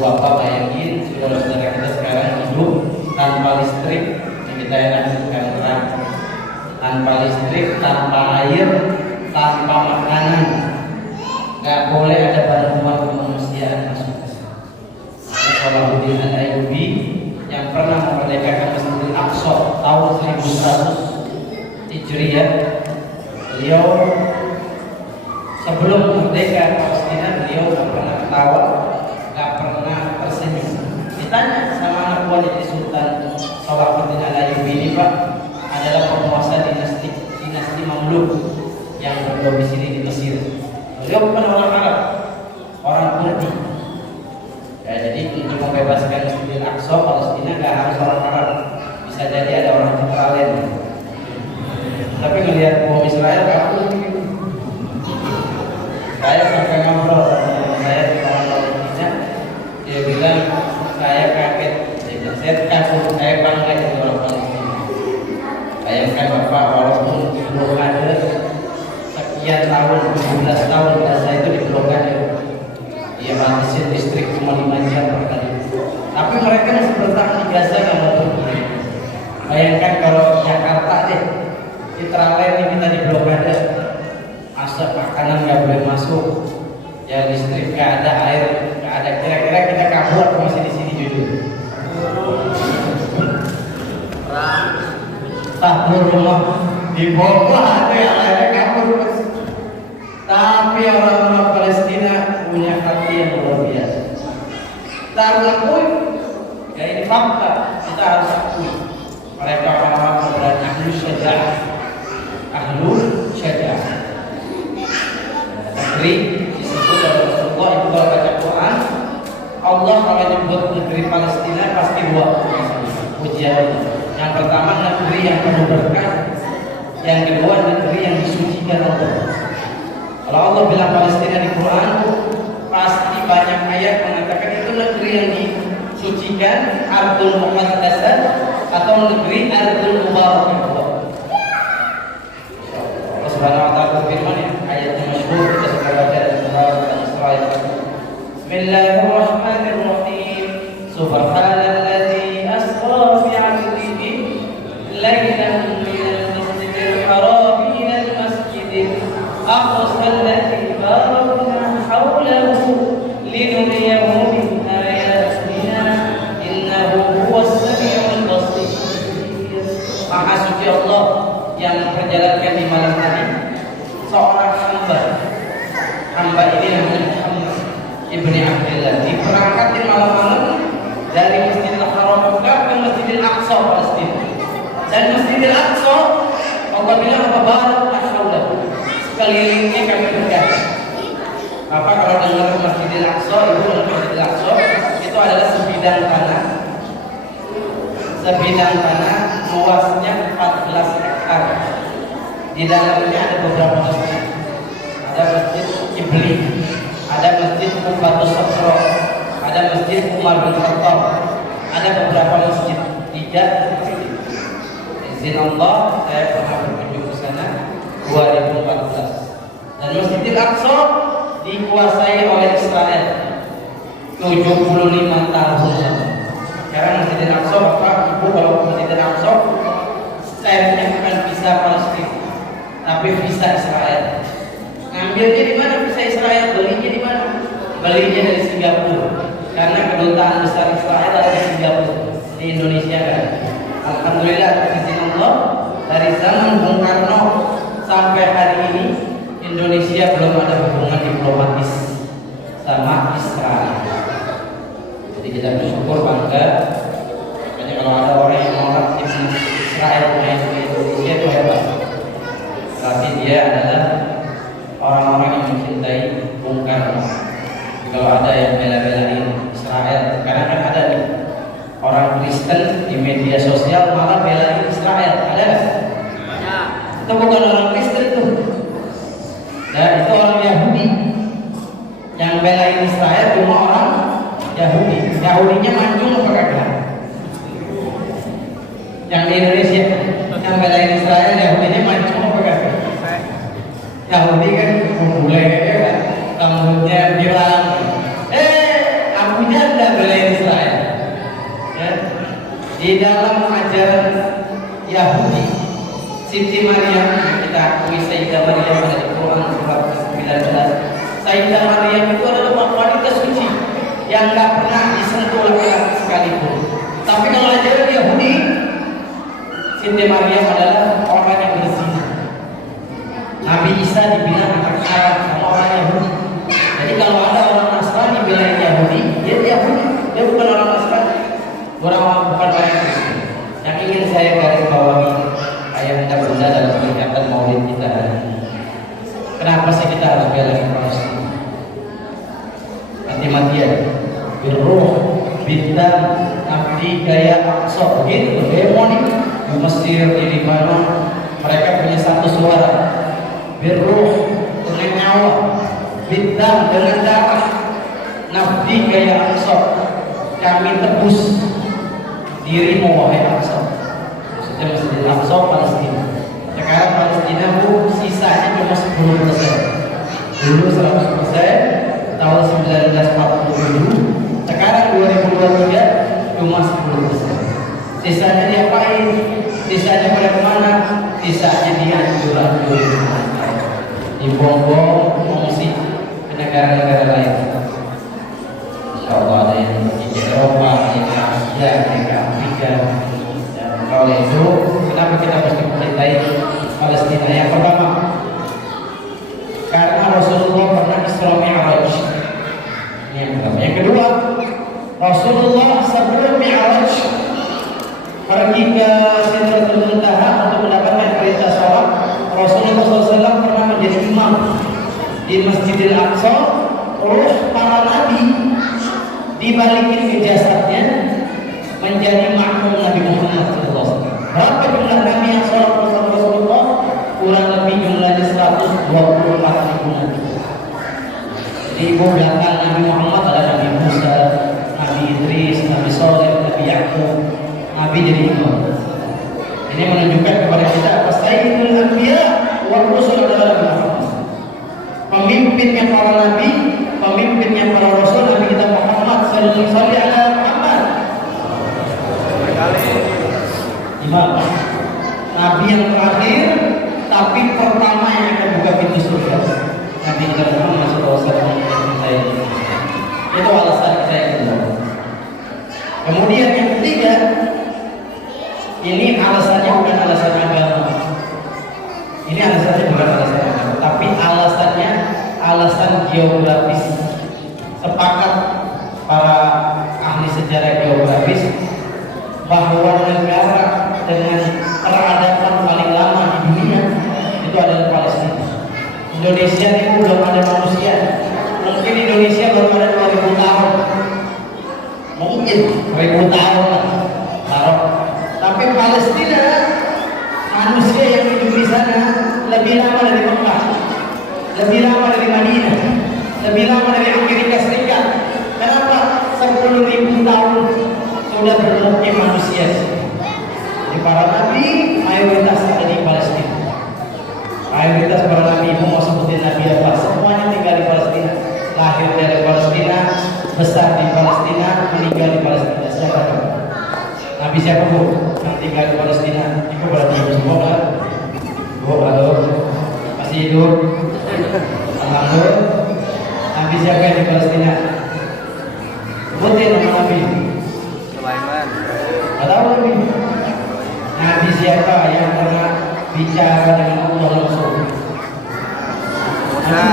Bapak bayangin saudara-saudara kita sekarang hidup tanpa kita enak terang, tanpa listrik, tanpa air, tanpa makanan, nggak boleh ada bantuan kemanusiaan masuk ke sana. Salahuddin Al-Ayyubi yang pernah memerdekakan Masjidil Aqsa tahun 1100 Hijriah, beliau sebelum merdeka Palestina beliau nggak pernah ketawa, nggak pernah tersenyum. Ditanya sama anak buah jadi Sultan Salahuddin Al-Ayyubi, ini Pak adalah penguasa dinasti Mamluk yang berdomisili di Mesir. Beliau bukan orang Arab, orang Kurdi. Ya, jadi untuk membebaskan Masjidil Aqsa Palestina nggak harus orang Arab, bisa jadi ada orang Citra lain. Tapi ngelihat bom Israel aku saya sampai ngobrol sama teman saya di orang Palestina, dia bilang saya kaget, dia bilang saya kagum, saya bangga di orang Palestina. Bayangkan Bapak, walaupun di blokade sekian tahun, 17 tahun Gaza itu di blokade, dia matisin listrik cuma 5 jam per kali. Tapi mereka masih bertahan di Gaza yang mau pergi. Bayangkan kalau Jakarta deh, di Tralen ini kita di blokade, asap makanan nggak boleh masuk, ya listrik nggak ada, air nggak ada, kira-kira kita kabur atau masih di sini jujur? Tahun rumah dibongkar ada yang akhirnya kabur. Tapi orang-orang Palestina punya hati yang luar biasa. Kita harus akui, ya ini fakta, kita harus akui. Mereka orang-orang berani ahlul syaja'ah, ahlul syaja'ah. Negeri disebut oleh Rasulullah, itu kalau baca Quran, Allah kalau nyebut negeri Palestina pasti dua ujian. Yang pertama negeri yang penuh berkah, yang kedua negeri yang disucikan Allah. Kalau Allah bilang Palestina di Quran, pasti banyak ayat mengatakan itu negeri yang disucikan, Ardul Muqaddasah, atau negeri Ardul Mubarakah. Allah Subhanahu wa taala berfirman, ya, ayatnya masyhur kita sudah baca dalam surah Al-Isra. Bismillahirrahmanirrahim. Subhanalladzi asra bi 'abdihi laylan minal masjidil haram ilal masjidil aqsa alladzi barakna hawlahu linuriyahu min ayatina innahu huwas samiul basir. Maha suci Allah yang memperjalankan di malam hari seorang hamba ini namanya Muhammad ibni Abdullah, diperangkatin malam-malam dari Masjidil Haram Mekah ke Masjidil Aqsa Palestina. Dan Masjidil Aqsa Allah bilang apa? Barakna haulahu, sekelilingnya kami berkah. Apa kalau dengar Masjidil Aqsa, itu Masjidil Aqsa itu adalah sebidang tanah luasnya 14 hektar. Di dalamnya ada beberapa masjid. Ada masjid Qibli, ada masjid Qubatus Safra, ada masjid Umar bin Khattab, ada beberapa masjid. 3 masjid. Izin Allah, saya pernah berkunjung ke sana 2014. Dan Masjidil Aqsa dikuasai oleh Israel 75 tahun. Sekarang Masjidil Aqsa, Bapak Ibu, kalau Masjidil Aqsa stempelnya bukan visa Palestina, tapi visa Israel. Ngambilnya di mana visa Israel? Belinya di mana? Belinya dari Singapura. Karena kedutaan besar Israel ada di Singapura, di Indonesia kan. Alhamdulillah, izin Allah, dari zaman Bung Karno sampai hari ini Indonesia belum ada hubungan diplomatis sama Israel. Jadi kita bersyukur, bangga. Makanya kalau ada orang yang menolak timnas Israel main di Indonesia itu hebat. Tapi dia adalah orang-orang yang mencintai Bung Karno. Kalau ada yang bela-belain Israel, karena kan ada nih orang Kristen di media sosial malah belain Israel, ada nggak? Itu bukan orang Kristen tuh. Ya, itu orang Yahudi. Yang belain Israel cuma orang Yahudi. Yahudinya mancung apa kagak? Yang di Indonesia yang belain Israel, Yahudinya mancung apa kagak? Yahudi kan mulai ya kan, rambutnya bilang, akunya tidak belain Israel. Ya. Di dalam ajaran Yahudi, Siti Maryam yang kita akui Sayyidah Maryam pada Quran surat 19. Sayyidah Maryam itu adalah wanita suci yang nggak pernah disentuh laki-laki sekalipun. Tapi kalau ajaran Yahudi, Siti Maryam adalah orang yang berzina. Nabi Isa dibilang anak haram sama orang Yahudi. Jadi kalau ada orang Nasrani bilang Yahudi, dia Yahudi, dia bukan orang Nasrani, bukan orang Kristen. Yang ingin saya garis bawahi ayat dan bunda dalam peringatan Maulid kita hari ini. Kenapa sih kita harus bela Palestina? Mati-matian, birruh, bid'ah, nafdi, gaya, aqsa, begitu. Demoni di Mesir, di Libanon, mereka punya satu suara. Birruh dengan nyawa, bid'ah dengan darah, nafdi, gaya, aqsa. Kami tebus dirimu wahai Aqsa. Maksudnya Masjidil Aqsa Palestina. Sekarang Palestina bu sisanya cuma 10%. Dulu 100%, tahun 1947. Sekarang 2023 cuma 10%. Sisanya diapain? Sisanya pada kemana? Sisanya dihancur-hancur, dibom-bom, mengungsi ke negara-negara lain. Insyaallah ada yang di Eropa, di Asia, di Afrika. Dan oleh itu, kenapa kita mesti mencintai Palestina? Yang pertama, karena Rasulullah pernah Isra Mi'raj. Ini yang pertama. Yang kedua, Rasulullah sebelum Mi'raj pergi ke Sidratul Muntaha untuk mendapatkan perintah sholat. Rasulullah SAW pernah menjadi imam di Masjidil Aqsa. Ruh para nabi dibalikin ke jasadnya menjadi makmum Nabi Muhammad SAW. Berapa jumlah nabi yang sholat bersama Rasulullah? Kurang lebih jumlahnya 124 ribu nabi. Di ibu belakang Nabi Muhammad ada Nabi Musa, Nabi Idris, Nabi Saleh, Nabi Yaqub, Nabi jadi imam. Ini menunjukkan kepada kita apa Sayyidul Anbiya wa Rasul adalah Nabi Muhammad. Pemimpinnya para nabi, pemimpinnya para rasul, Nabi kita Muhammad sallallahu alaihi wasallam. Imam, nabi yang terakhir, tapi pertama yang akan buka pintu surga. Nabi kita Muhammad sallallahu alaihi wasallam. Itu alasan saya kedua. Kemudian yang ketiga, ini alasannya bukan alasan agama. Ini alasannya bukan alasan agama, tapi alasannya alasan geografis. Sepakat para ahli sejarah geografis bahwa negara dengan peradaban paling lama di dunia itu adalah Palestina. Indonesia itu belum ada manusia. Mungkin Indonesia baru ada 2000 tahun. Mungkin 1000 tahun lah. Tapi Palestina manusia yang hidup di sana lebih lama dari Mekah, lebih lama dari Madinah, lebih lama dari Amerika Serikat. Kenapa? 10.000 tahun sudah bermukim manusia. Jadi para nabi mayoritas ada di Palestina. Mayoritas para nabi, mau sebutin nabi apa? Semuanya tinggal di Palestina. Lahir dari Palestina, besar di Palestina, meninggal di Palestina. Siapa itu? Nabi siapa bu? Yang tinggal di Palestina. Itu berarti ibu semua kan? Bu, halo, masih hidup? Alhamdulillah. Nabi siapa yang di Palestina? Sebutin nama Nabi. Sulaiman. Tahu Nabi? Nabi siapa yang pernah bicara dengan Allah langsung? Musa.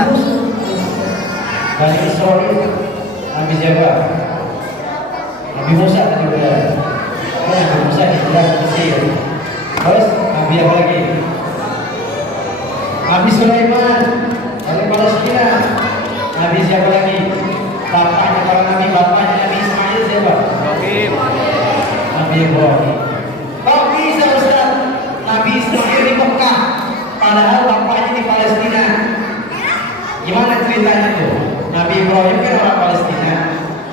Bani Israel. Nabi siapa? Nabi Musa tadi bilang. Nabi Musa di Mesir. Terus Nabi apa lagi? Nabi Sulaiman dari Palestina. Nabi siapa lagi? Bapaknya para nabi, bapaknya Nabi Ismail siapa? Ibrahim. Nabi Ibrahim. Kok bisa Ustaz? Nabi Ismail di Mekah, padahal bapaknya di Palestina. Gimana ceritanya tuh? Nabi Ibrahim kan orang Palestina.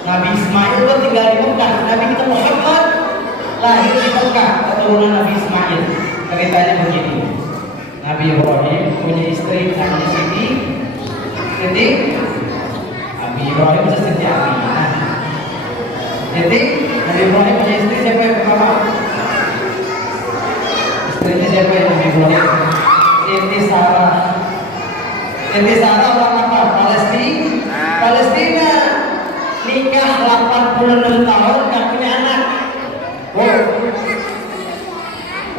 Nabi Ismail itu tinggal di Mekah. Nabi kita Muhammad lahir di Mekah, keturunan Nabi Ismail. Ceritanya begini. Nabi Ibrahim punya istri namanya Siti. Nabi Ibrahim bisa Siti Aminah. Nabi Ibrahim punya istri siapa yang pertama? Ibrahim. Siti Sarah. Siti Sarah orang apa? Palestina. Nikah 86 tahun nggak punya anak. Oh,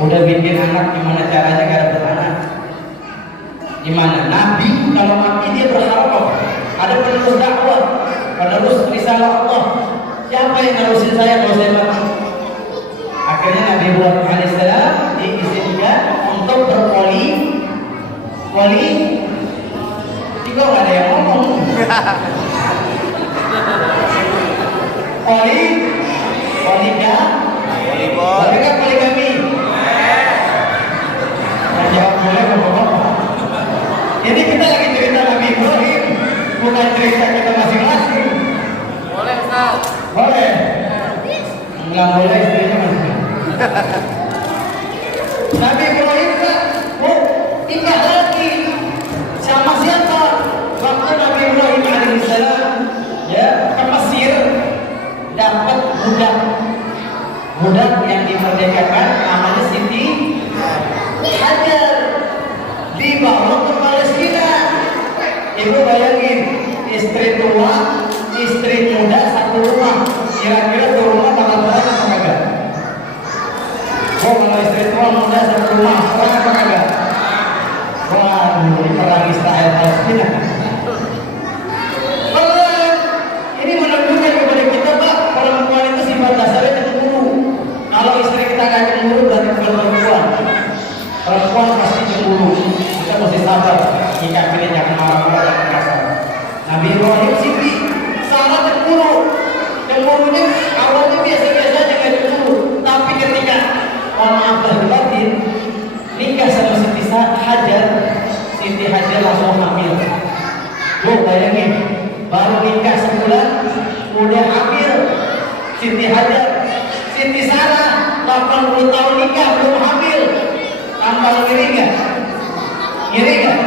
udah bikin anak, gimana caranya gak dapet anak? Gimana? Nabi kalau mati dia berharap apa? Ada penerus dakwah, penerus risalah Allah. Siapa yang nerusin saya kalau saya mati? Akhirnya Nabi Ibrahim alaihissalam diizinkan untuk berpoli. Itu nggak ada yang ngomong. Boleh nggak poligami? Nah, jawab boleh bapak-bapak. Ini kita lagi cerita Nabi Ibrahim, bukan cerita kita masing-masing. Boleh Ustaz. Boleh. Nggak boleh istrinya masih. Nabi Ibrahim kan, nikah lagi sama siapa? Waktu Nabi Ibrahim alaihissalam ya ke Mesir dapat budak yang dimerdekakan namanya Siti Hajar, dibawa ke Palestina. Ibu bayangin, istri tua, istri muda satu rumah. Kira-kira tuh rumah bakal berapa apa kagak? Oh, kalau istri tua muda satu rumah, berapa apa kagak? Wah, ini perang Israel Palestina. Ini menunjukkan kepada kita, Pak, perempuan itu sifat dasarnya cemburu. Kalau istri kita gak cemburu, berarti bukan perempuan. Perempuan pasti cemburu. Kita mesti sabar. Jika kita jangan marah-marah dan kasar. Nabi Ibrahim Siti Sarah cemburu. Cemburunya awalnya biasa-biasa aja gak cemburu. Tapi ketika maaf lahir batin nikah sama Siti Hajar, Siti Hajar langsung hamil. Tuh bayangin, baru nikah sebulan udah hamil. Siti Hajar, Siti Sarah 80 tahun nikah belum hamil. Tambah ngiri gak? Ngiri gak?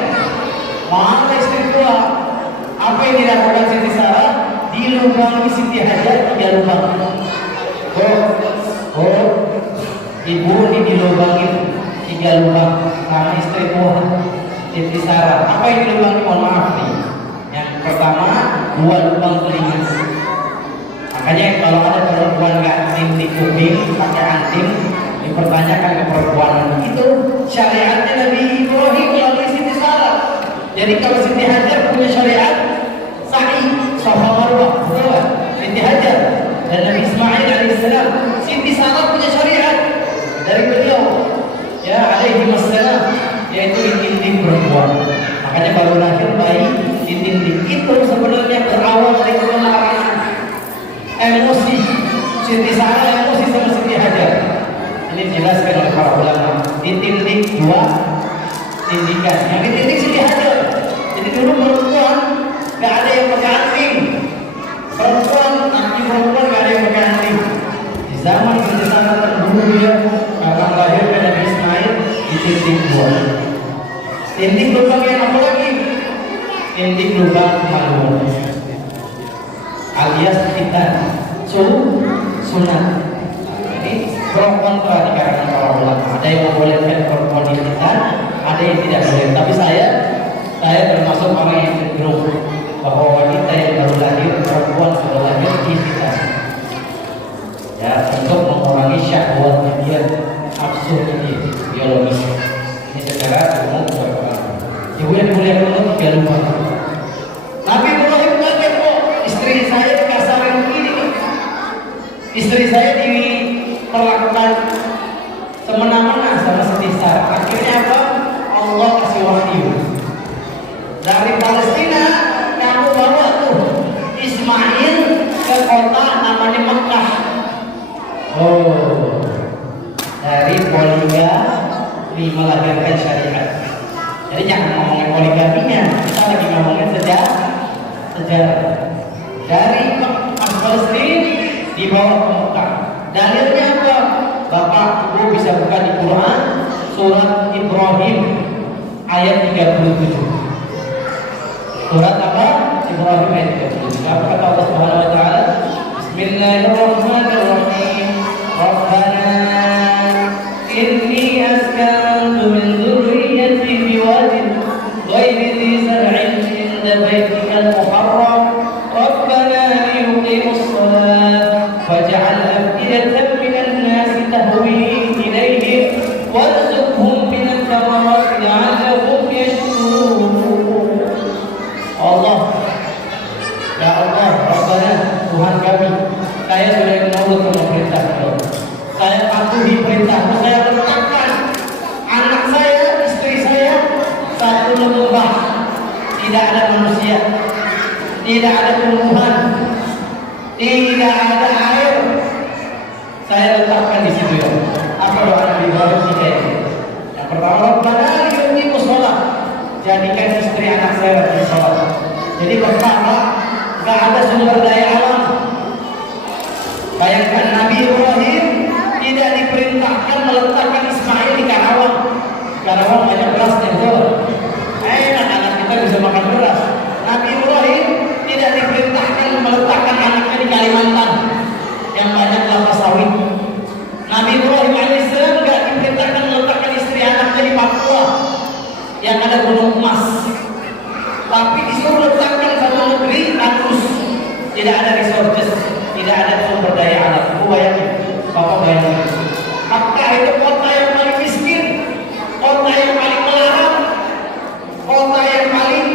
Mana istri tua? Apa yang dilakukan Siti Sarah? Dilubangi Siti Hajar 3 lubang. Ibu ini dilubangi 3 lubang karena istri tua Siti Sarah. Apa yang dilubangi? Mohon maaf nih. Yang pertama 2 lubang telinga. Makanya kalau ada perempuan nggak anting di kuping pakai anting, dipertanyakan ke perempuan itu syariatnya Nabi Ibrahim melalui Siti Sarah. Jadi kalau Siti Hajar punya syariat sa'i, Safa Marwah, betul? Siti Hajar dan Nabi Ismail alaihissalam. Siti Sarah punya syariat dari beliau, ya alaihi wassalam, yaitu intim perempuan. Makanya baru lahir bayi ditindik. Itu sebenarnya berawal dari kemarahan, emosi. Siti Sarah emosi sama Siti Hajar. Ini dijelaskan oleh para ulama. Ditindik 2 tindikan. Yang ditindik Siti Hajar. Jadi dulu perempuan nggak ada yang pakai anting. Laki perempuan nggak ada yang pakai anting. Di zaman Siti Sarah terdahulu dia akan melahirkan Nabi Ismail ditindik 2. Tindik lubang yang apa lagi? Tindik lubang kemaluan, alias kita sunat. Jadi pro kontra di kalangan para ulama. Ada yang membolehkan perempuan di kita, ada yang tidak boleh. Tapi saya termasuk orang yang cenderung bahwa wanita yang baru lahir, perempuan sudah lahir di kita. Ya, untuk mengurangi syahwatnya dia, nafsunya dia, biologis. Ini secara umum berkembang. Ibu yang dimuliakan Allah 3 lubang. Nabi Ibrahim kaget, kok istri saya dikasarin begini. Istri saya diperlakukan semena-mena sama Siti Sarah. Akhirnya apa? Allah kasih wahyu dari Palestina, kamu bawa tuh Ismail ke kota namanya Mekah. Dari poligami melahirkan syariat. Jadi jangan ngomongin poligaminya, kita lagi ngomongin sejarah. Dari Palestina dibawa ke Mekah. Dalilnya apa? Bapak Ibu bisa buka di Quran surat Ibrahim ayat 37. Surat apa? Ibrahim ayat 37. Apa kata Allah Subhanahu wa taala? Bismillahirrahmanirrahim. Rabbana inni askantu min perintahku saya letakkan anak saya, istri saya satu lembah, tidak ada manusia, tidak ada tumbuhan, tidak ada air. Saya letakkan di situ ya. Apa doa Nabi Ibrahim tiga ini? Yang pertama, Rabbana liqimimus shalah. Jadikan istri anak saya rajin sholat. Jadi pertama, gak ada sumber daya alam. Bayangkan Nabi Ibrahim tidak diperintahkan meletakkan Ismail di Karawang. Karawang banyak beras dan betul. Enak anak kita bisa makan beras. Nabi Ibrahim tidak diperintahkan meletakkan anaknya di Kalimantan yang banyak kelapa sawit. Nabi Ibrahim alaihissalam tidak diperintahkan meletakkan istri anaknya di Papua yang ada gunung emas, tapi disuruh letakkan satu negeri tandus, tidak ada resources, tidak ada sumber daya alam. Bayangin, Bapak bayangin, Makkah itu kota yang paling miskin, kota yang paling melarang, kota yang paling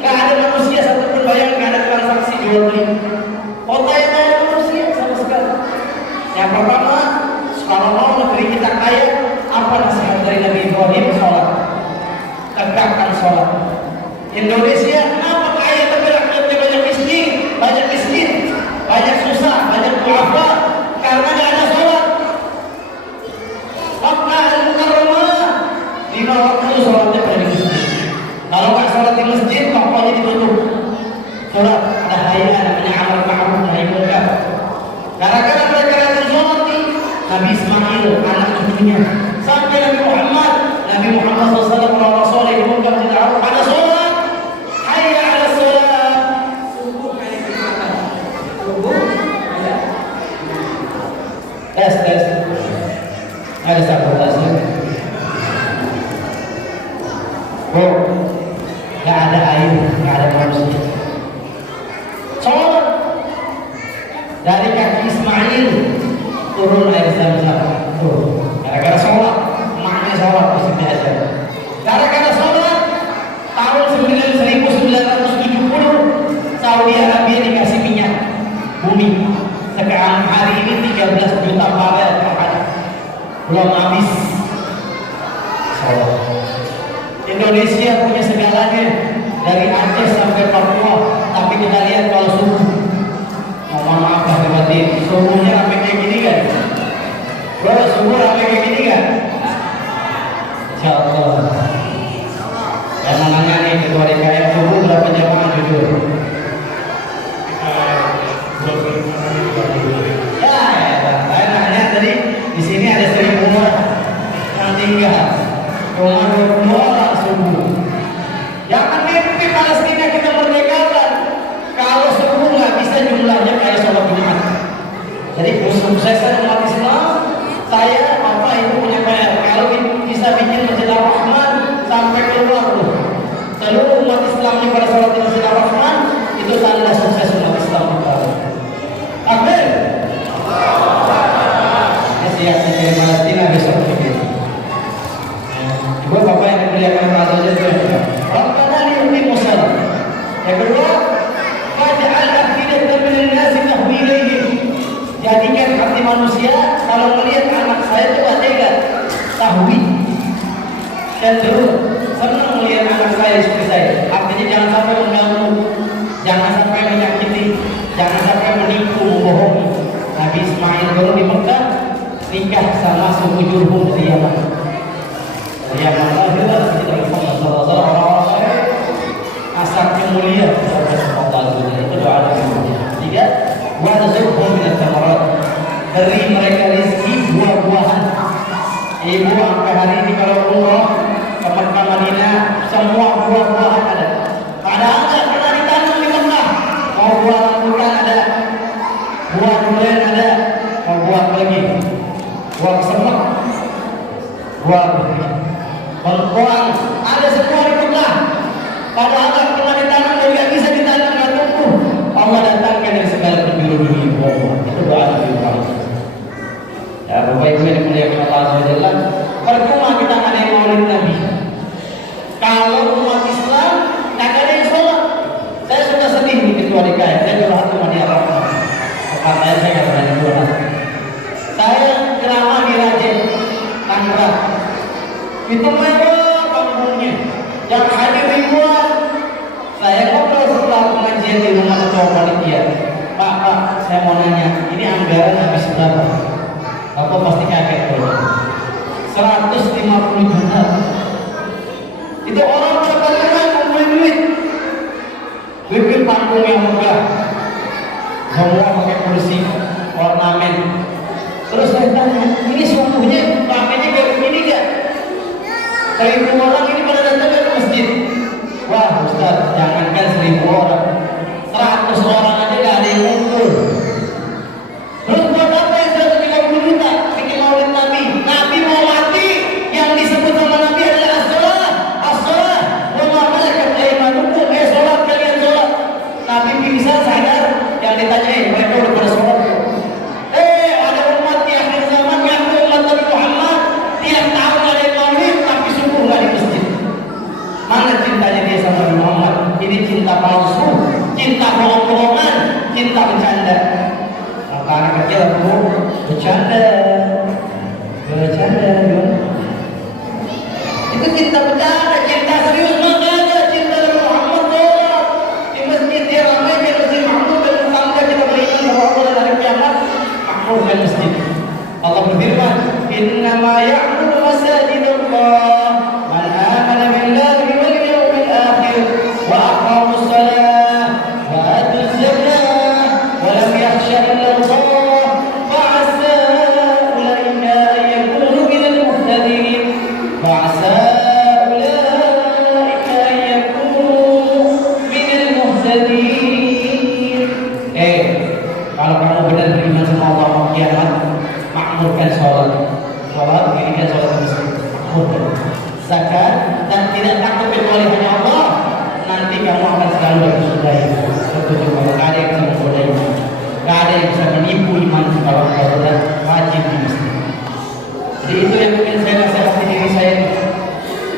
gak ada manusia satupun. Bayangin, gak ada transaksi jual beli, kota yang gak ada manusia sama sekali. Yang pertama, kalau mau negeri kita kaya, apa nasihat dari Nabi Ibrahim? Sholat. Tegakkan sholat. Indonesia kenapa kaya tapi rakyatnya banyak miskin, banyak susah, banyak duafa? Karena tidak ada sholat. Makkah al-Mukarramah 5 waktu sholatnya pada di masjid. Kalau nggak sholat di masjid, tokonya ditutup. Sholat ada hayya namanya amal ma'ruf nahi munkar. Gara-gara mereka rajin sholat nih, Nabi Ismail anak cucunya sampai Nabi Muhammad SAW Rasul diumumkan di dalam pada sholat. Hayya 'ala sholat. Subuh kayak gimana? Subuh kayak tes. Ada sabotase. Oh, nggak ada air, nggak ada manusia. Sholat dari kaki Ismail turun air zam-zam. Gara-gara sholat, emaknya sholat mesti aja. Gara-gara sholat, tahun 1970 Saudi Arabia dikasih minyak bumi. Sekarang hari ini 13 juta barel per hari. Belum habis sholat. Indonesia punya segalanya dari Aceh sampai Papua, tapi kita lihat kalau subuh, mohon maaf lahir batin, subuhnya sampai kayak gini kan? Bro, subuh sampai kayak gini kan? Insya Allah. Saya mau nanya nih ketua DKM, subuh berapa jamaah jujur? Saya nanya tadi di sini ada 1000 orang yang tinggal, cuma 20 orang subuh. Jangan mimpi Palestina kita merdekakan kalau subuh nggak bisa jumlahnya kayak sholat Jumat. Jadi kesuksesan umat Islam, saya apa itu punya PR. Kalau bisa bikin Masjid Ar-Rahman sampai keluar tuh seluruh umat Islam di pada sholat di Masjid Ar-Rahman, itu tanda sukses umat Islam kita. Amin. Siap dari Palestina besok ini. Ibu bapak yang dimuliakan Allah Azza wa Jalla. Rabbana liqimus shalah. Yang kedua, faj'al afidatan minan nasi tahwi ilaihim. Jadikan hati manusia kalau melihat anak saya itu tega, tahwi. Cenderung senang melihat anak saya, istri saya. Artinya jangan sampai mengganggu, jangan sampai menyakiti, jangan sampai menipu, membohongi. Nabi Ismail baru di Mekah nikah sama suku Jurhum dari Yaman. Dari Yaman lahirlah Nabi Muhammad SAW, asapnya mulia. Itu doa Nabi Muhammad. Tiga, warzuqhum minats tsamarat. Beri mereka rezeki buah-buahan. Ibu sampai hari ini kalau umrah ke Mekah Madinah, semua buah-buahan ada. Padahal nggak pernah ditanam di Mekah. Mau buah rambutan ada, buah durian ada, mau buah apa lagi? Buah semak, buah bengkoang, ada semua di Mekah. Padahal nggak pernah ditanam dan nggak bisa ditanam, nggak tumbuh. Allah datangkan dari segala penjuru dunia buah. Itu doa Nabi Muhammad. Ya, Bapak Ibu yang dimuliakan Allah Azza wa Jalla, percuma kita ngadain Maulid Nabi kalau umat Islam nggak ada yang sholat. Saya sudah sedih nih ketua DKM, saya curhat sama dia Rahman. Kata saya nggak berani curhat. Saya ceramah di Raja Itu mewah panggungnya, yang hadir ribuan. Saya ngobrol setelah pengajian di rumah ketua panitia. Pak, saya mau nanya, ini anggaran habis berapa? Bapak pasti kaget tuh. 150 juta. Itu orang berkeluarga ngumpulin duit. Bikin panggung yang megah, semua pakai kursi, ornamen. Terus saya tanya, ini sungguhnya pakainya kayak begini gak? 1.000 orang ini pada datang ke masjid. Wah Ustaz, jangankan 1.000 orang, 100 orang aja gak ada yang ngumpul. Terus buat apa yang 150 juta? Bikin maulid Nabi. Nabi mau mati, yang disebut sama Nabi adalah as-salah. As-salah, wa ma malakat aymanukum, sholat kalian sholat. Nabi pingsan sadar, yang ditanya, mereka udah pada sholat. Ada umat di akhir zaman, yang umat Nabi Muhammad, tiap tahun ada yang maulid, tapi sungguh gak di masjid. Mana cintanya dia sama Nabi Muhammad? Ini cinta palsu, cinta bohong-bohongan, cinta bercanda. Maka anak kecil aku bercanda, itu cinta bercanda, cinta serius makanya cinta Nabi Muhammad tuh. Di masjid dia ramai, dia masjid makmur dan tetangga kita beriman bahwa Allah dan hari kiamat makmur dan masjid. Allah berfirman, Innama ya'muru masajidallah man amana billahi wal yawmil akhir wa aqamus salah wa atuz zakah wa lam yakhsha illa Allah fa'asa ulaika an yakunu minal muhtadin fa'asa ulaika an yakunu minal muhtadin. Kalau kamu benar beriman sama Allah kiamat, makmurkan sholat, dirikan sholat di masjid, makmurkan zakat, dan tidak takut kecuali hanya Allah. Nanti kamu akan selalu bersyukur. Setuju? Tidak ada yang bisa menggodai, tidak ada yang bisa menipu iman kalau sudah wajib di masjid. Jadi itu yang ingin saya nasihati diri saya.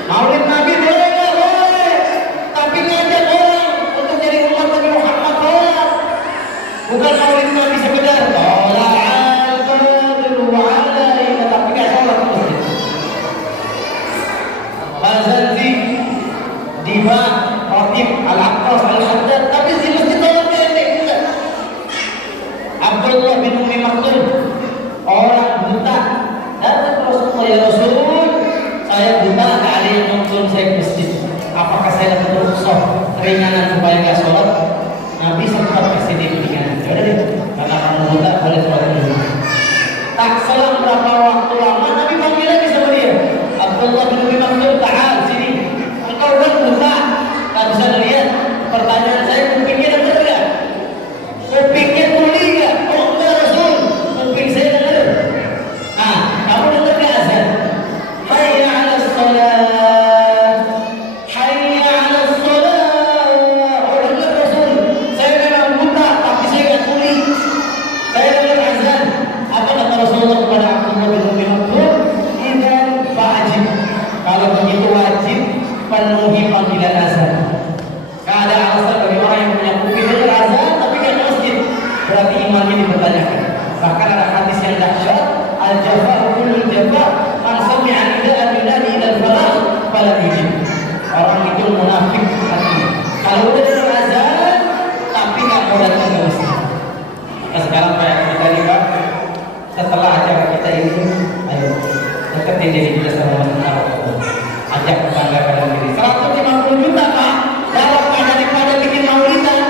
Maulid Nabi boleh nggak? Boleh, tapi ngajak orang untuk jadi umat Nabi Muhammad boleh. Bukan maulid Nabi sekedar tapi gak sholat di masjid. Al-Zanzi, Diva, Khatib, Al-Aqtas, Al-Haddad, tapi di masjid sholat pendek juga. Abdullah bin Umi Maktum, orang buta, datang ke Rasulullah, ya Rasul, saya buta, gak ada yang nonton saya ke masjid. Apakah saya dapat rukhsah keringanan supaya gak sholat? Nabi sempat kasih dia keringanan. Yaudah deh, karena kamu buta, boleh sholat dulu. Tak selang berapa waktu lama Nabi panggil lagi sama dia, Abdullah bin Umi Maktum, ta'al sini. Engkau kan buta, tak bisa melihat. Pertanyaan saya, kupingnya dengar gak? Kupingnya tuli gak? Oh enggak Rasul, kuping saya dengar. Kamu dengar gak azan? Hayya 'alas shalah, hayya 'alas shalah. Oh dengar Rasul, saya memang buta tapi saya gak tuli, saya dengar azan. Apa kata Rasulullah kepada Abdullah bin Umi Maktum? Idzan fa'ajib. Kalau begitu wajib penuhi panggilan azan. Gak ada alasan bagi orang yang punya kuping dengar azan tapi gak ke masjid, berarti imannya dipertanyakan. Bahkan ada hadis yang dahsyat, al-jafa'u kullul jafa' man sami'a nida'an yunadi ilal falah falam yujib. Orang itu munafik hatinya. Kalau udah dengar azan tapi gak mau datang ke masjid. Maka sekarang kayak kita ini Pak, setelah acara kita ini, ayo deketin diri kita sama Allah. Ajak tetangga kalian diri. 150 juta Pak, daripada bikin maulidan,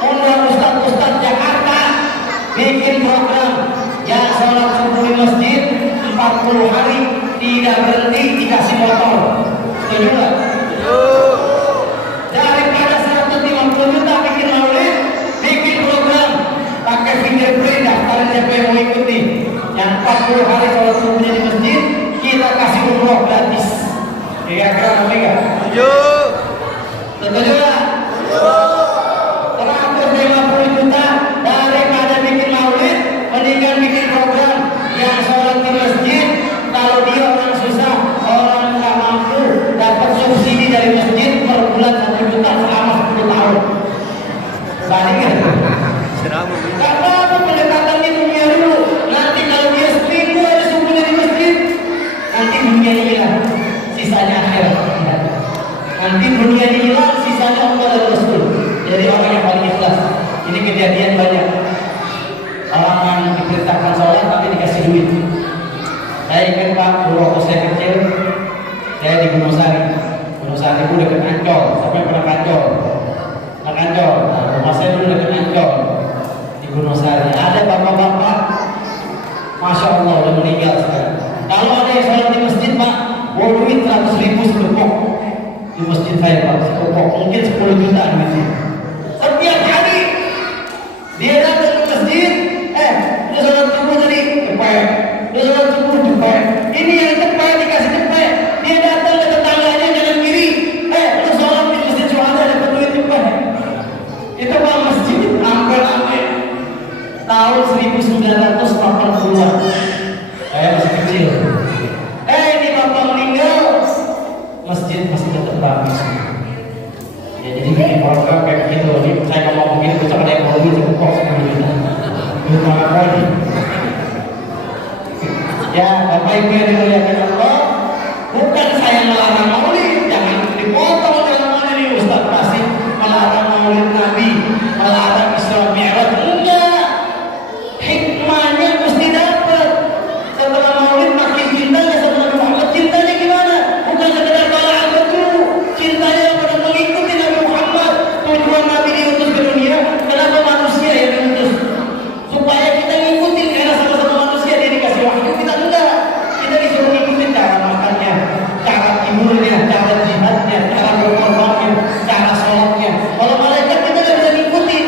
undang ustaz-ustaz Jakarta bikin program yang sholat subuh di masjid 40 hari tidak berhenti dikasih motor. Setuju nggak? Daripada 150 juta bikin maulid, bikin program pakai fingerprint, daftarin siapa yang mau ikuti. Yang 40 hari sholat subuhnya di masjid, kita kasih umroh gratis. Kira-kira mau nggak? Setuju. Setuju nggak? 150 juta daripada bikin maulid, mendingan bikin program yang sholat di masjid. Kalau dia orang susah, orang nggak mampu, dapat subsidi dari masjid per bulan 1 juta selama 10 tahun. Bandingkan. Karena apa pendekatan di dunia dulu? Nanti kalau dia seminggu ada subuhnya di masjid, nanti dunia hilang. sisanya akhirat. Nanti dunia ini hilang, sisanya Allah dan Rasul. Jadi orang yang paling ikhlas. Ini kejadian banyak. Orang yang diperintahkan sholat tapi dikasih duit. Saya ingat Pak, dulu waktu saya kecil, saya di Gunung Sari. Gunung Sari itu dekat Ancol. Sampai pernah Ancol. Ancol. Nah, rumah saya dulu dekat Ancol di Gunung Sari. Ada bapak-bapak, masya Allah udah meninggal sekarang. Kalau ada yang sholat di masjid Pak, bawa duit 100.000 sekepok di masjid saya Pak, sekepok mungkin 10 juta duitnya. Setiap hari dia datang ke masjid, dia sholat subuh tadi cepet, dia sholat subuh cepet. Ini yang cepet dikasih cepet. Dia datang ke tetangganya jalan kiri, lu sholat di masjid Syuhada dapat duit cepet. Itu Pak masjid ramai-ramai. Tahun 1980-an. Saya masih kecil. Ini bapak meninggal, masjid masih tetap bagus. Ya jadi bikin program kayak begitu. Ini saya ngomong begini, bisa ada yang mau duit cukup 10 juta. Bukan apa ini. Ya, Bapak Ibu yang dimuliakan Allah, bukan saya melarang maulid, jangan dipotong dalam maulid ini Ustaz Kasih melarang maulid Nabi, melarang Isra Mi'raj. Enggak. Hikmahnya mesti dapat. Setelah maulid makin cintanya sama Nabi Muhammad. Cintanya gimana? Bukan sekedar tolak betul. Cintanya pada mengikuti Nabi Muhammad. Tujuan Nabi diutus ke dunia. Kenapa manusia yang diutus? Supaya kita ngikutin, karena sama-sama manusia dia dikasih wahyu, kita enggak. Kita disuruh ngikutin cara makannya, cara tidurnya, cara jihadnya, cara berkorbannya, cara sholatnya. Kalau malaikat kita nggak bisa ngikutin.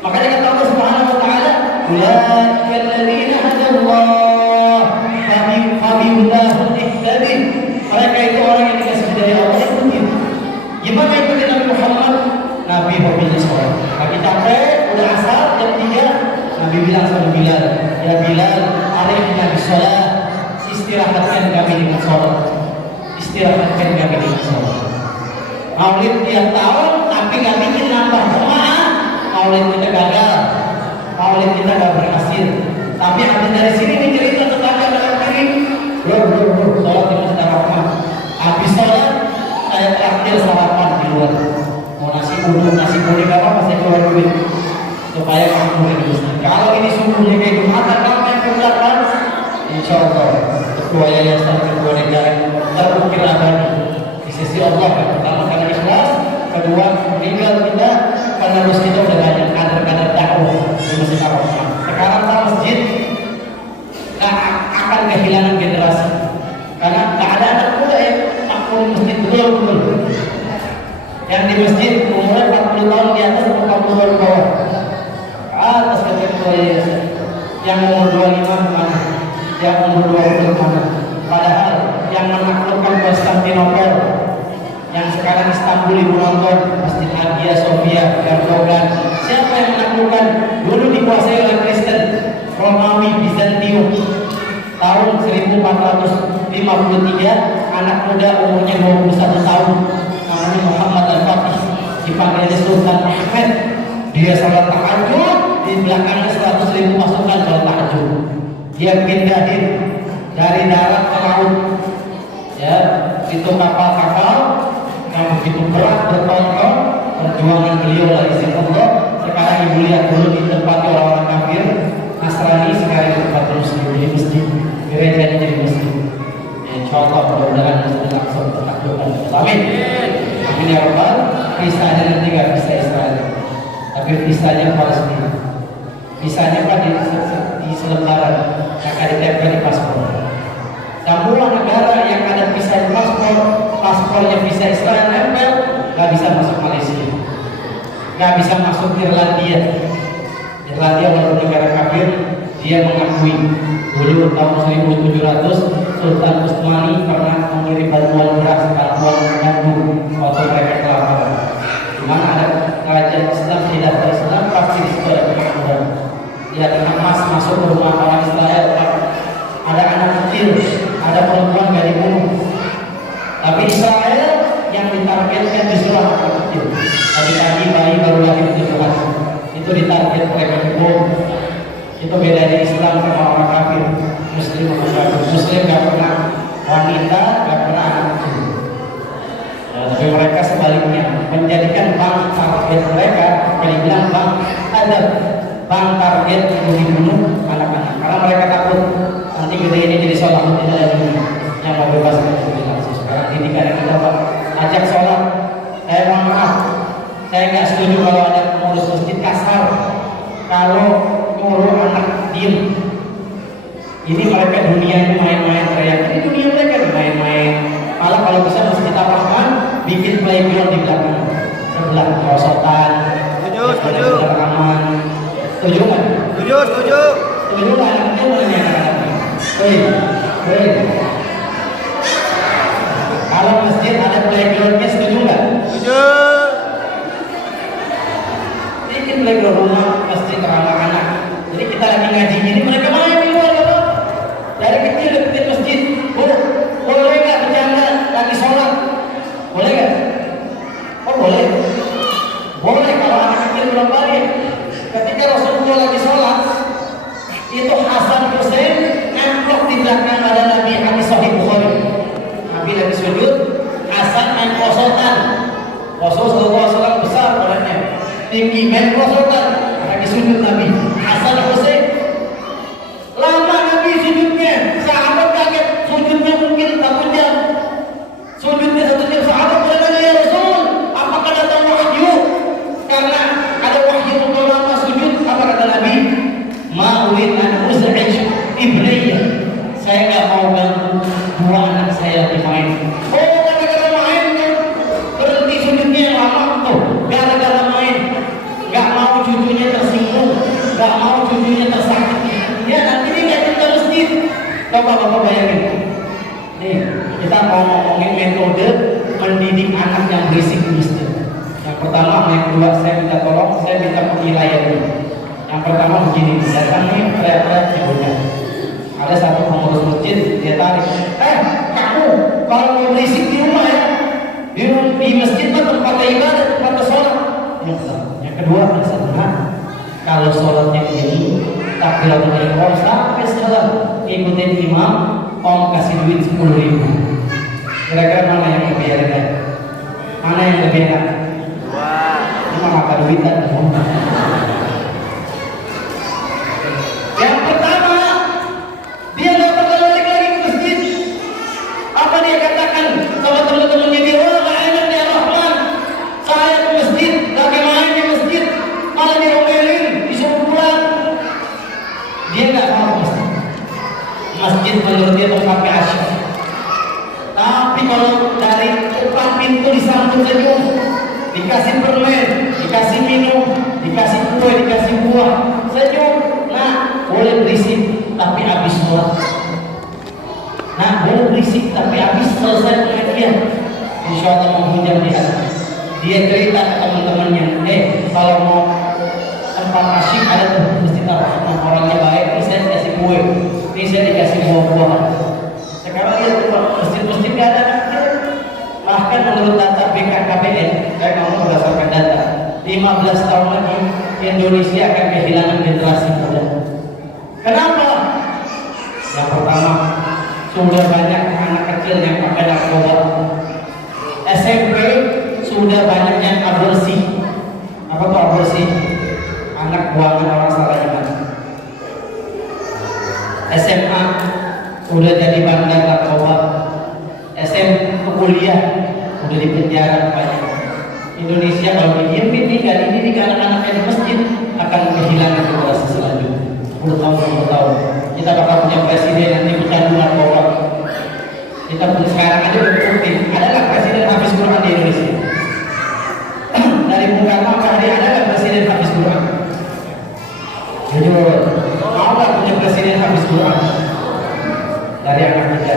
Makanya kata Allah Subhanahu Wa Taala, "Ulaika alladziina hadallah, fabihudahu ihtadi." Mereka itu orang yang dikasih hidayah Allah, ikutin. Gimana ikutin Nabi Muhammad? Nabi hobinya sholat. Lagi capek, udah asar jam 3, Nabi bilang sama Bilal, "Ya Bilal, arifna bisolat." Istirahatkan kami dengan sholat. Istirahatkan kami dengan sholat. Maulid tiap tahun, tapi nggak bikin nambah jemaah. Maulid kita gagal, maulid kita nggak berhasil. Tapi ada dari sini nih cerita tetangga dalam kiri, bro, sholat di masjid Ar-Rahman. Habis sholat, saya traktir sarapan di luar. Mau nasi uduk, nasi kuning apa, saya keluar duit supaya kamu di masjid. Kalau ini sungguhnya kayak Jumatan, kamu yang keberatan, insya Allah ketua yayasan, ketua negara terukir abadi di sisi Allah. Pertama karena ikhlas, kedua meninggal kita karena terus kita udah banyak kader-kader dakwah di masjid Ar-Rahman. Sekarang tak masjid nggak akan kehilangan generasi, karena nggak ada anak muda yang makmum masjid betul-betul. Yang di masjid umurnya 40 tahun di atas atau 40 tahun ke bawah, atas ketua yayasan. Yang umur 25 kemana? Yang umur 20 kemana? Padahal yang menaklukkan Konstantinopel, yang sekarang Istanbul ibu nonton, Masjid Hagia Sophia, Erdogan, siapa yang menaklukkan? Dulu dikuasai oleh Kristen, Romawi, Bizantium. Tahun 1453, anak muda umurnya 21 tahun, namanya Muhammad Al-Fatih, dipanggilnya Sultan Ahmed. Dia salat tahajud, di belakangnya 100.000 pasukan salat tahajud. Dia pindahin dari darat ke laut, ya, itu kapal-kapal yang begitu berat bertonton. Perjuangan beliau lah izin Allah. Sekarang ibu lihat dulu di tempat orang-orang kafir Nasrani, sekarang di tempat Muslim di masjid, gerejanya jadi masjid. Insya Allah mudah-mudahan masjid langsung tertaklukkan. Amin. Amin ya Rabbal. Visanya nanti nggak bisa Israel, tapi visanya Palestina. Visanya Pak di selebaran yang akan ditempel di paspor. Semua negara yang ada visa di paspor, paspornya visa Israel nempel, nggak bisa masuk Malaysia, nggak bisa masuk Irlandia. Irlandia walaupun negara kafir, dia mengakui. Dulu tahun 1700 Sultan Utsmani pernah mengirim bantuan beras, bantuan gandum waktu mereka kelaparan. Di mana ada kerajaan Islam, tidak Islam, pasti di situ ada kemakmuran. Lihat Hamas masuk ke rumah orang Israel, ada anak kecil, ada perempuan gak dibunuh. Tapi Israel yang ditargetkan justru anak kecil. Tadi pagi bayi baru lahir di Tuhan, itu ditarget mereka dibom. Itu bedanya Islam sama orang kafir. Muslim sama kafir. Muslim gak pernah wanita, gak pernah anak kecil. adab, bang target dibunuh anak-anak karena mereka takut nanti gede ini jadi sholat tidak lagi yang mau bebas dari nafsu. Sekarang didikan kita Pak, ajak sholat. Saya mohon maaf, saya nggak setuju kalau ada pengurus masjid kasar, kalau nyuruh anak diem. Ini mereka dunianya main-main teriak, ini dunia mereka main-main. Malah kalau bisa masjid Ar-Rahman bikin playground di belakang sebelah perosotan. Setuju. Aman. Setuju nggak? Setuju. Setuju nggak? Anak kecil mana yang anak-anak? Hei. Kalau masjid ada playgroundnya setuju nggak? Setuju. Bikin playground rumah masjid ramah anak. Jadi kita lagi ngaji ini mereka main di luar ya Pak. Dari kecil deketin masjid. Bu, boleh nggak bercanda lagi sholat? Boleh nggak? Oh boleh. Boleh kalau anak kecil belum balik. Ketika Rasulullah lagi sholat, itu Hasan Hussein nemplok di belakang badan Nabi, hadis Sahih Bukhari. Nabi lagi sujud, Hasan main perosotan. Rasulullah SAW besar badannya, tinggi main perosotan. Lagi sujud Nabi, Hasan Hussein. Lama Nabi sujudnya, sahabat kaget. Sujudnya mungkin 1 jam. Sujudnya 1 jam, sahabat bertanya, ya Rasul, apakah datang wahyu? Karena ada wahyu untuk lama sujud. Apa kata Nabi? Ma'urid an uz'ij ibniyya. Saya nggak mau ganggu 2 anak saya bermain. Oh, gara-gara main berhenti sujudnya lama tuh. Gara-gara main, nggak mau cucunya tersinggung, nggak mau cucunya tersakiti. Ya nanti dia nggak cinta masjid. Coba bapak bayangin. Nih, kita mau ngomongin metode mendidik anak yang berisik di masjid. Yang pertama, yang kedua, saya minta tolong, saya minta penilaian dulu. Yang pertama begini, datang nih teriak-teriak ibunya. Ada satu pengurus masjid, dia tarik. Kamu kalau mau berisik di rumah ya, di masjid mah tempat ibadah, tempat sholat. Yang kedua, kalau sholatnya ini takbiratul ihram sampai sholat, ikutin imam, om kasih duit 10.000. Kira-kira mana yang lebih enak? Mana yang lebih enak? Ini mah makan duitan. Yang pertama, dia nggak bakal balik lagi ke masjid. Apa dia katakan sama teman-temannya dia? Oh, nggak enak ya Rahman. Saya ke masjid, lagi main di masjid, malah diomelin, disuruh pulang. Dia nggak mau ke masjid. Masjid menurut dia tempatnya asyik. Tapi kalau dari depan pintu disambut senyum, dikasih permen, dikasih minum, dikasih kue, dikasih buah, senyum. Nah, boleh berisik tapi habis sholat. Nah, boleh berisik tapi habis selesai pengajian, insya Allah menghujam dia. Dia cerita ke teman-temannya, kalau mau tempat asyik ada tuh masjid Ar-Rahman, orangnya baik, ini saya dikasih kue, ini saya dikasih buah-buahan. Sekarang dia tuh masjid-masjid gak ada anaknya. Bahkan menurut data BKKBN, saya ngomong berdasarkan data, 15 tahun lagi Indonesia akan kehilangan generasi muda. Kenapa? Yang pertama, sudah banyak anak kecil yang pakai narkoba. SMP sudah banyak yang aborsi. Apa tuh aborsi? Anak buangan orang salah iman. SMA sudah jadi bandar narkoba. SMP kuliah udah di penjara banyak. Indonesia kalau didiemin nih kali ini anak-anak yang di masjid akan kehilangan generasi selanjutnya. 10 tahun kita bakal punya presiden nanti pecandu narkoba. Kita pun sekarang aja udah bukti. Ada nggak presiden hafiz Quran di Indonesia? Dari Bung Karno ke hari ada nggak presiden hafiz Quran? Jujur, mau nggak punya presiden hafiz Quran? Dari anak kita,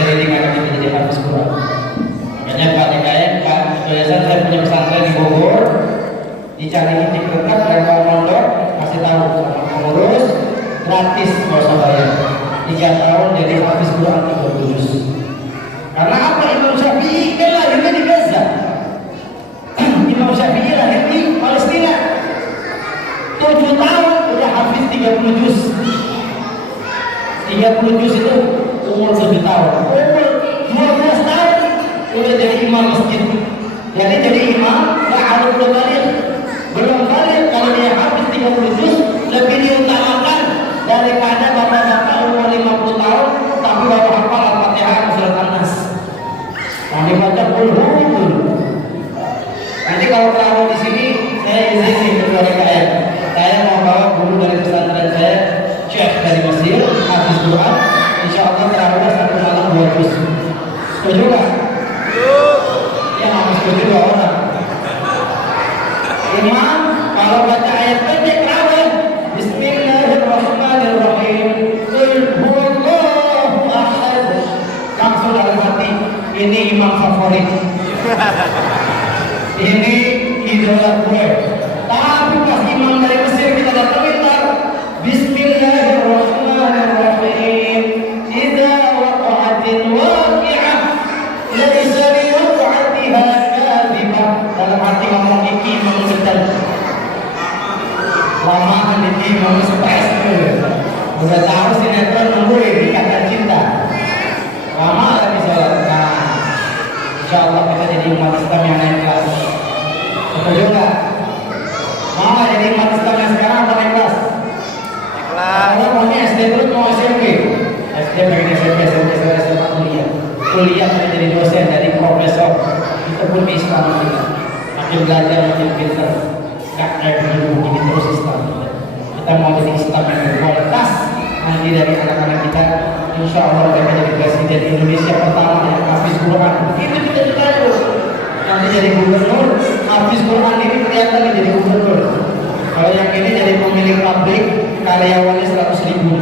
dari anak kita jadi hafiz Quran. Makanya Pak DKM, Pak biasa saya punya pesantren di Bogor, dicariin di Kretek, yang mau mondok, kasih tahu sama pengurus, gratis nggak usah bayar. 3 tahun jadi hafiz Quran 30 juz. Karena apa? Imam Syafi'i kan lahirnya di Gaza. Imam Syafi'i lahir di Palestina. 7 tahun udah hafiz 30 juz. 30 juz itu umur 7 tahun. Umur 12 tahun udah jadi imam masjid. Jadi imam nggak harus belum balik. Kalau dia habis 2 juz. Setuju nggak? Ya nggak setuju 2 orang. Imam kalau baca ayat pendek lawan Bismillahirrahmanirrahim. Qul huwallahu ahad. Langsung dalam hati, ini imam favorit. Ini idola gue. Tapi pas imam dari Mesir kita datang pintar. Bismillahirrahmanirrahim. Idza waqa'atil waqi'ah laisa liwaqa'atiha kadhibah. Dalam hati ngomong iki imam sedang. Lama ini imam stres. Udah tahu sinetron nungguin Ikatan Cinta. Lama lagi sholat. Nah, insya Allah kita jadi umat Islam yang naik kelas. Setuju nggak? Mau nggak jadi umat Islam yang sekarang atau naik kelas? Kalau maunya SD dulu mau SMP. SD pengen SMP, SMA kuliah. Kuliah pengen jadi dosen, jadi profesor. Itu pun di Islam kita. Makin belajar makin pintar. Nggak kayak begini terus Islam. Kita mau jadi Islam yang berkualitas. Nanti dari anak-anak kita, insya Allah mereka jadi presiden Indonesia pertama yang hafiz Quran. Itu kita juga terus. Nanti jadi gubernur, hafiz Quran ini kelihatan jadi gubernur. Kalau yang ini jadi pemilik pabrik, karyawannya 100.000.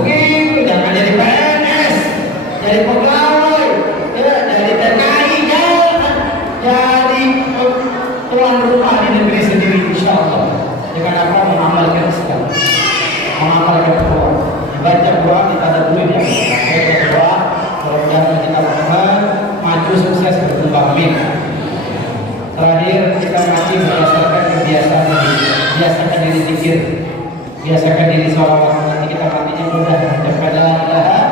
Begitu, jangan jadi PNS, jadi pegawai, jadi TKI, jangan jadi tuan rumah di negeri sendiri, insya Allah. Dengan apa? Mengamalkan Islam, mengamalkan Quran, baca Quran, ditadaburi ya. Baca Quran, mudah-mudahan kita maju sukses berkembang. Amin. Terakhir kita masih berdasarkan kebiasaan diri, biasakan diri zikir, biasakan diri sholawat. Nanti kita matinya mudah. Daripada la ilaha illallah.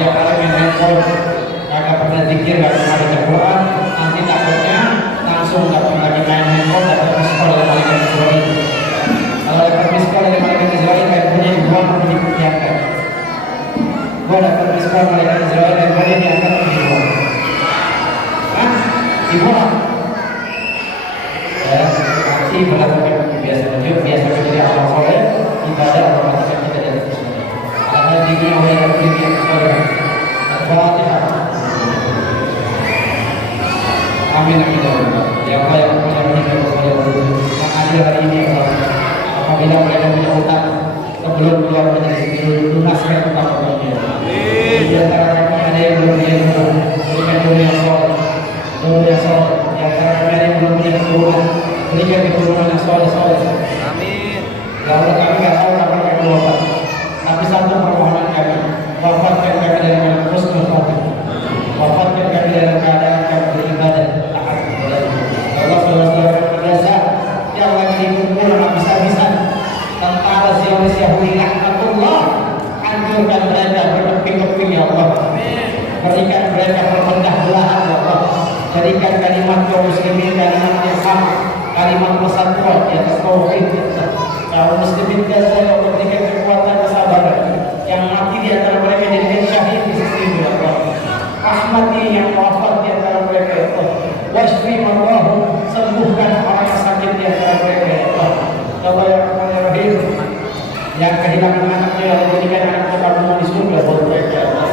Tiap kali main handphone, kagak pernah zikir, kagak pernah baca Quran, nanti takutnya langsung nggak pernah lagi main handphone, dapat miskol dari malaikat Israel. Kalau dapat miskol dari malaikat Israel, handphonenya dibuang atau dipindahkan. Gua dapat miskol malaikat Israel, handphonenya diangkat atau dibuang. Hah? Dibuang. Ya, nanti melakukan kebiasaan itu, biasakan jadi amal soleh, ibadah otomatis kita jadi Islam. Karena diri oleh yang berikan soleh. Al-Fatihah. Amin amin ya Allah. Ya Allah yang punya tiga soleh yang hadir hari ini ya Allah. Apabila mereka punya utang sebelum keluar menjadi sendiri, lunaskan utang-utangnya. Di antara kami ada yang belum dihitung, berikan dunia yang soleh, dunia yang soleh. Di antara kami ada yang belum punya keturunan, berikan keturunan yang soleh-soleh. Amin. Ya Allah, kami nggak tahu kapan kami wafat, tapi satu permohonan kami, wafatkan kami dalam husnul khotimah, wafatkan kami dalam keadaan kami beribadah taat kepada Allah. Ya Allah, saudara-saudara berjasa yang lagi dikumpul habis-habisan tentara Zionis Yahudi laknatullah, hancurkan mereka berkeping-keping ya Allah. Berikan mereka perpendah belahan ya Allah. Jadikan kalimat kaum muslimin kalimat yang sama, kalimat persatuan di atas tauhid. Kaum muslimin Gaza ya Allah, berikan kekuatan kesabaran. Yang mati di antara mereka jadikan syahid di sisimu ya Allah. Rahmati yang wafat di antara mereka ya Allah. Washfi marwahum, sembuhkan orang yang sakit di antara mereka ya Allah. Ya Allah ya Rahim, yang kehilangan anaknya ya Allah, jadikan anaknya tabungan di surga buat mereka ya Allah.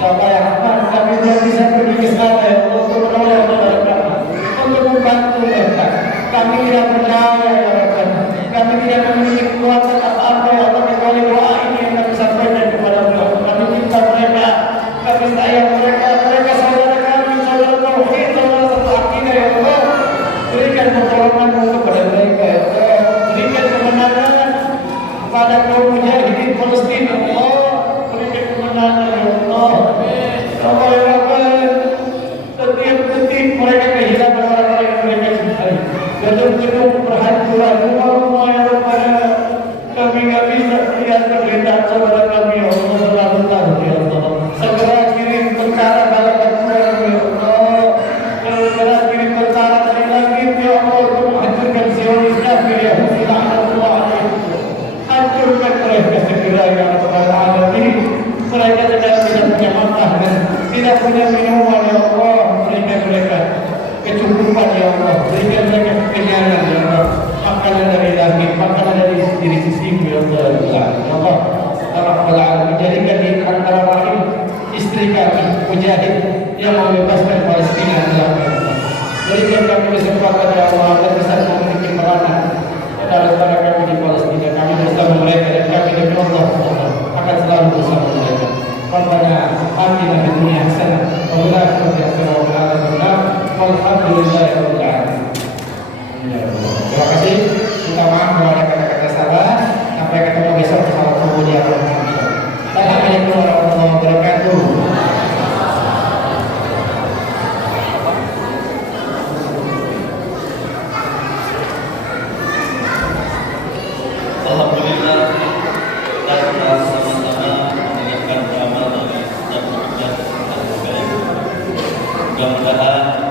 Ya Allah ya Rahman, kami belum bisa pergi ke sana ya Allah untuk menolong mereka, untuk membantu mereka. Kami tidak berdaya ya Rahman, kami tidak memiliki kekuatan apa-apa ya Allah, kecuali doa ini yang kami sampaikan kepada Allah. Kami minta mereka, kami sayang mereka, mereka saudara kami, saudara tauhid, saudara satu akidah ya Allah. Berikan pertolongan kepada mereka ya Allah, berikan kemenangan kepada kaum mujahidin Palestina ya Allah, berikan kemenangan ya Allah. Allah ya Rahman, setiap detik mereka kehilangan orang-orang yang mereka cintai, gedung-gedung berhancuran, rumah-rumah ya Rahman. Kami nggak bisa melihat penderitaan saudara kami ya Allah, selalu tahu ya Allah. Segera kirim tentara bala bantuan ya Allah, segera kirim tentara dari langit ya Allah untuk menghancurkan Zionis kafir Yahudi laknatullah alaihim. Hancurkan mereka segera ya Rabbal Alamin. Mereka tidak bisa punya makan dan tidak punya minuman ya Allah. Berikan mereka kecukupan ya Allah, berikan mereka kekenyangan ya Allah. Makanan dari langit, makanan dari sisimu ya Allah. Ya Allah, Ya Rabbal Alamin, jadikan di antara rahim istri kami mujahid yang membebaskan Palestina ya Allah. Berikan kami kesempatan ya Allah agar bisa memiliki peranan dalam kami di Palestina. Kami bersama mereka dan kami demi Allah akan selalu bersama mereka. Rabbana atina fid dunya hasanah wa fil akhirati hasanah wa qina adzabannar. Walhamdulillahirabbil alamin. Terima kasih. Minta maaf kalau ada kata-kata salah. Sampai ketemu besok bersama kemudian. Assalamualaikum warahmatullahi wabarakatuh. Alhamdulillah kita telah sama-sama mendengarkan amal dari Ustaz Muhammad Al-Bukhari. Mudah-mudahan